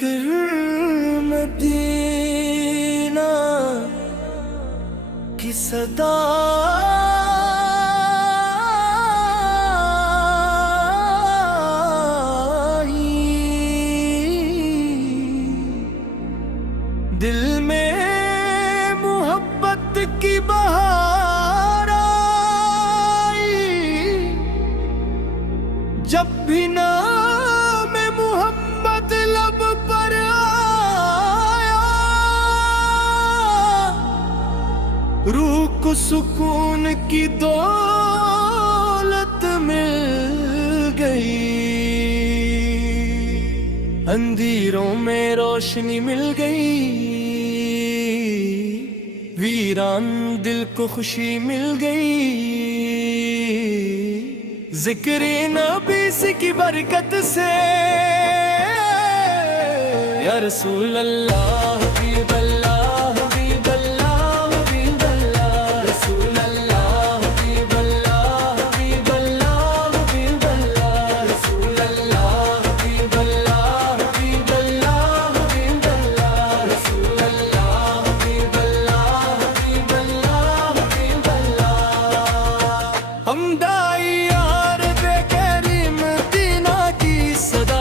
کر مدینہ کی صدا دل میں محبت کی بہار آئی، جب بھی نام محمد لب پر آیا، روح کو سکون کی دولت مل گئی، اندھیروں میں روشنی مل گئی، ویران دل کو خوشی مل گئی، ذکر نبی کی برکت سے یا رسول اللہ حبیب اللہ حبیب اللہ حبیب اللہ رسول اللہ حبیب اللہ حبیب اللہ حبیب اللہ رسول اللہ حبیب اللہ حبیب اللہ حبیب اللہ رسول اللہ حبیب اللہ حبیب اللہ حبیب اللہ ہم دائی یار بے کریم مدینہ کی صدا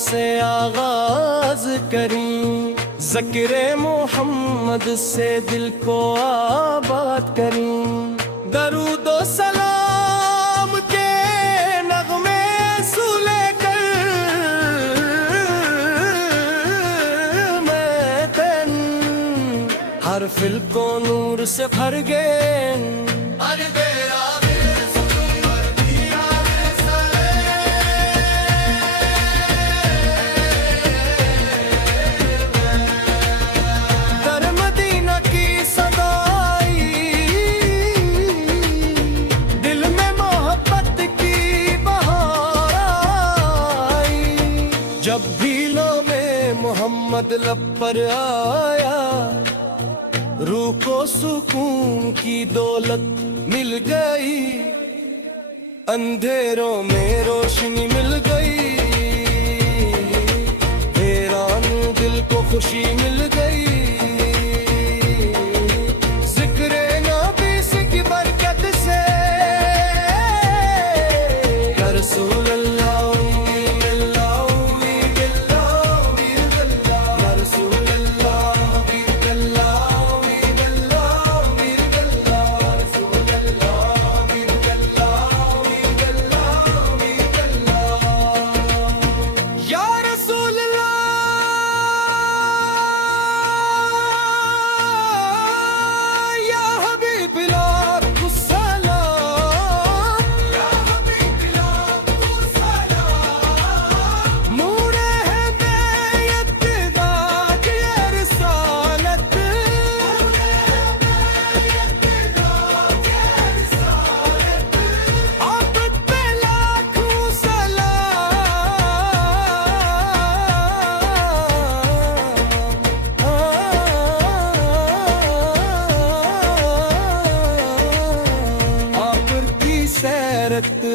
سے آغاز کریں، ذکر محمد سے دل کو آباد کریں، درود و سلام کے نغمے سلے کر میں تن ہر فل کو نور سے بھر گئے، جب بھی نام محمد لب پر آیا، روح کو سکون کی دولت مل گئی، اندھیروں میں روشنی مل گئی، حیران دل کو خوشی مل گئی، ذکر نبی کی برکت سے یا رسول اللہ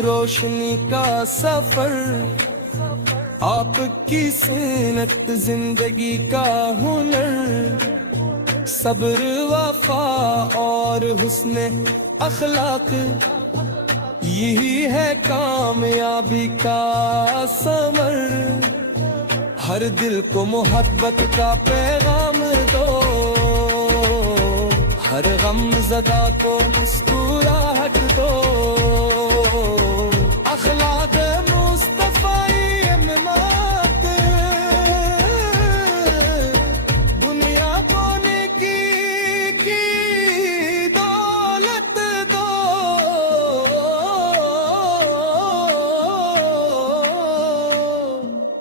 روشنی کا سفر، آپ کی سنت زندگی کا ہنر، صبر وفا اور حسن اخلاق، یہی ہے کامیابی کا ثمر، ہر دل کو محبت کا پیغام دو، ہر غم زدہ کو مسکراہٹ دو، اخلاق مصطفی امنات دنیا کو نیکی کی دولت دو،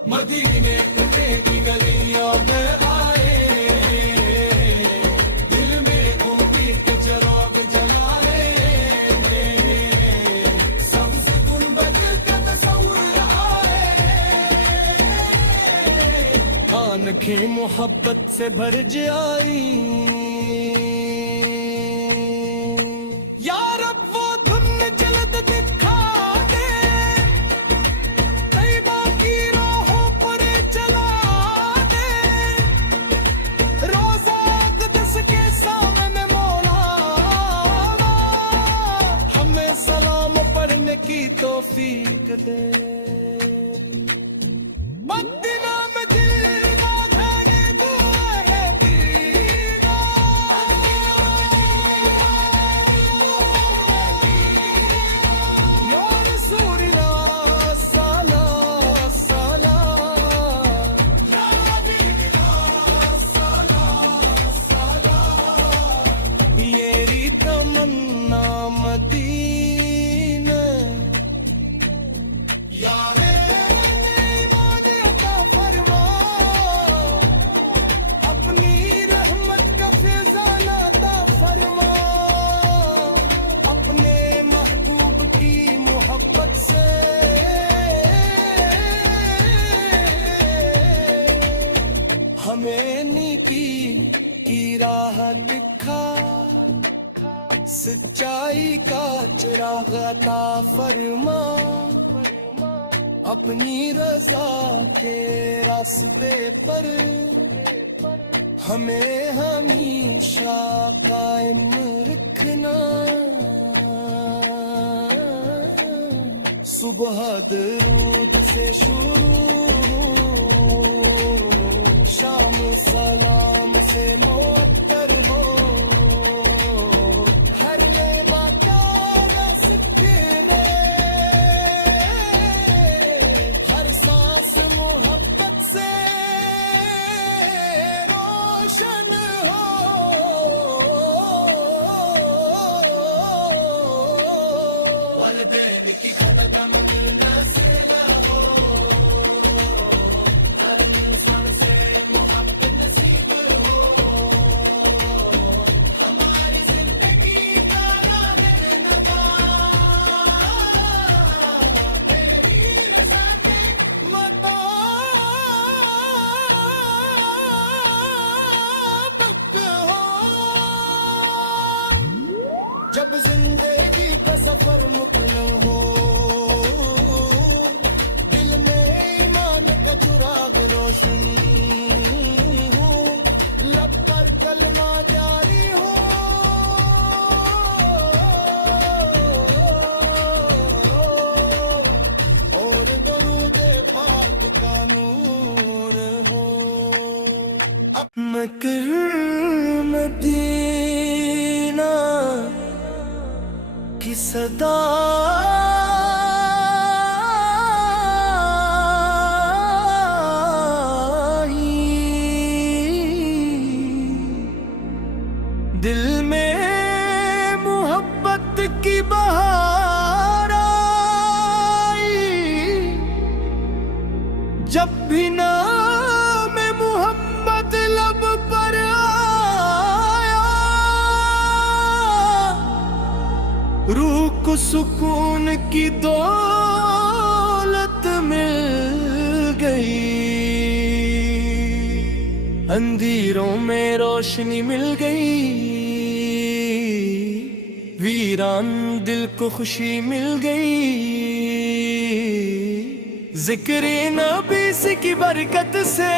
مدینے کی گلیوں میں آئے، دل میں امید کے چراغ جلائے، آنکھیں محبت سے بھر جائی یا رب وہ دھن جلد دکھا دے طیبہ کی راہوں پر چلا دے روزہ اقدس کے سامنے مولا ہمیں سلام پڑھنے کی توفیق دے مدینہ میں دل باندھنے دعا ہے دینا یا رسول اللہ صلاة صلاة یا حبیب اللہ صلاة صلاة میری تمنا مدینہ یا ہمیں نیکی کی راہ دکھا سچائی کا چراغ عطا فرما اپنی رضا کے راستے پر ہمیں ہمیشہ قائم رکھنا صبح درود سے شروع شام سلام سے معطر ہو ہر لبا کا راستے میں ہر سانس محبت سے روشن ہو والدین کی خدمت میں مسئلہ ہو جب زندگی کا سفر مکمل ہو دل میں ایمان کا چراغ روشن ہو لب پر کلمہ جاری ہو اور درود پاک کا نور ہو مکر مدینہ کی صدا دل میں محبت کی بہار آئی جب بھی نام محمد لب پر آیا روح کو سکون کی دولت مل گئی اندھیروں میں روشنی مل گئی ویران دل کو خوشی مل گئی ذکر نبی کی برکت سے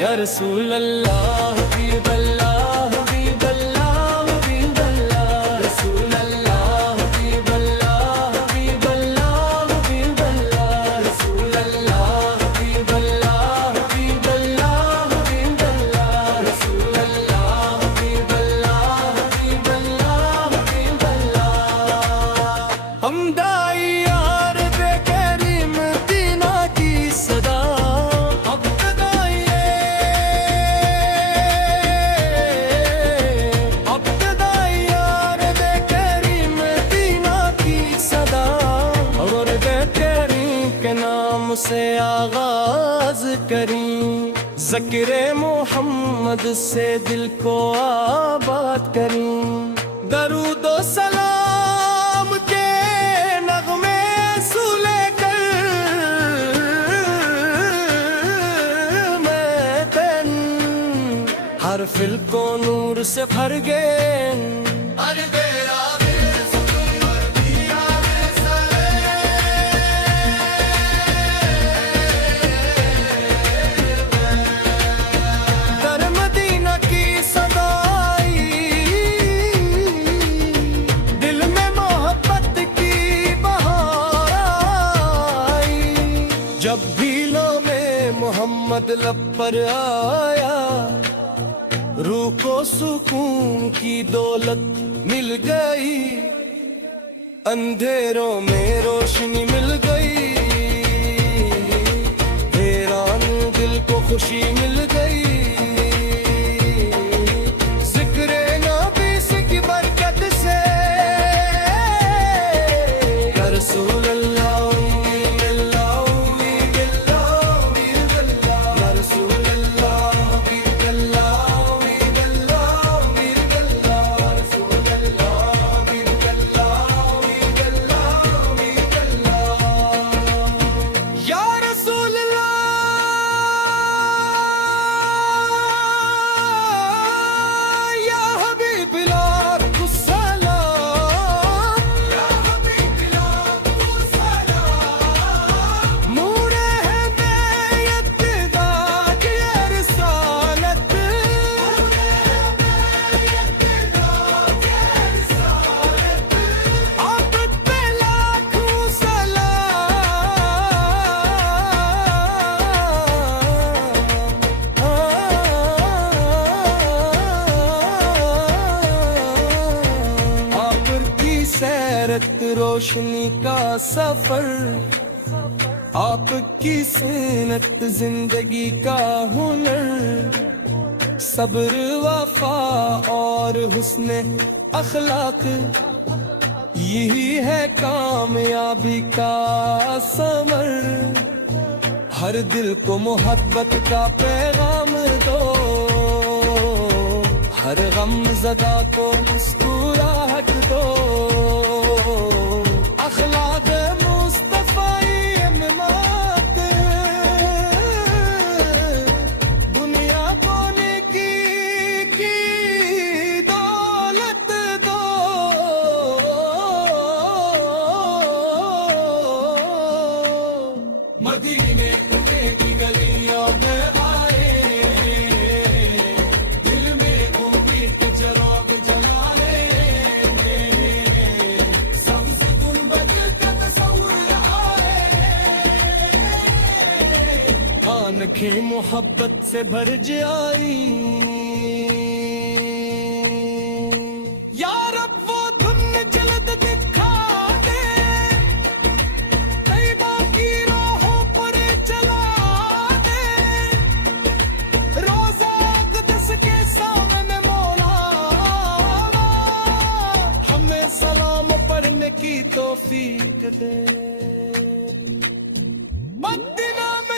یا رسول اللہ حبیب اللہ حبیب اللہ حبیب اللہ رسول اللہ حبیب اللہ حبیب اللہ حبیب اللہ رسول اللہ حبیب اللہ حبیب اللہ حبیب اللہ رسول اللہ حبیب اللہ حبیب اللہ حبیب اللہ ہم دائی یار بے کریم مدینہ کی صدا سے آغاز کریں ذکر محمد سے دل کو آباد کریں درود و سلام کے نغمے سو لے کر ہر فل کو نور سے بھر گئے در مدینہ کی صدائی دل میں محبت کی بہار آئی جب بھی لو میں محمد لب پر آیا روح کو سکون کی دولت مل گئی اندھیروں میں روشنی مل گئی حیران دل کو خوشی مل گئی ذکر نبی کی برکت سے یا رسول اللہ روشنی کا سفر آپ کی سنت زندگی کا ہنر صبر وفا اور حسن اخلاق یہی ہے کامیابی کا ثمر ہر دل کو محبت کا پیغام دو ہر غم زدہ کو مسکراہٹ دو اخلاق مصطفی امامت دنیا کو نیکی کی دولت دو مدینے کی گلیوں میں آئے دل میں امید چراغ جلائے کی محبت سے بھر جائی یا رب وہ دھن جلد دکھا دے طیبہ کی راہوں پر چلا دے روزہ اقدس کے سامنے مولا ہمیں سلام پڑھنے کی توفیق دے مدینہ میں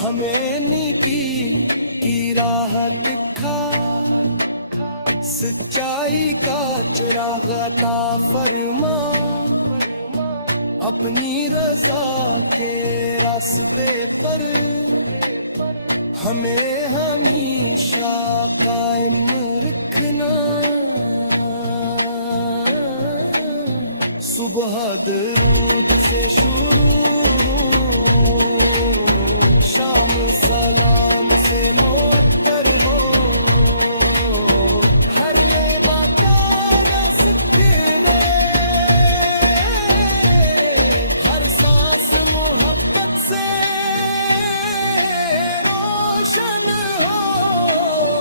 ہمیں نیکی کی راہ دکھا سچائی کا چراغ عطا فرما اپنی رضا کے راستے پر ہمیں ہمیشہ قائم رکھنا صبح درود سے شروع شام سلام سے معطر ہو ہر لبا کا راستے میں ہر سانس محبت سے روشن ہو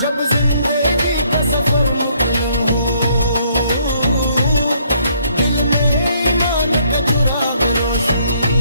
جب زندگی کا سفر مقلم ہو دل میں ایمان کا چراغ روشن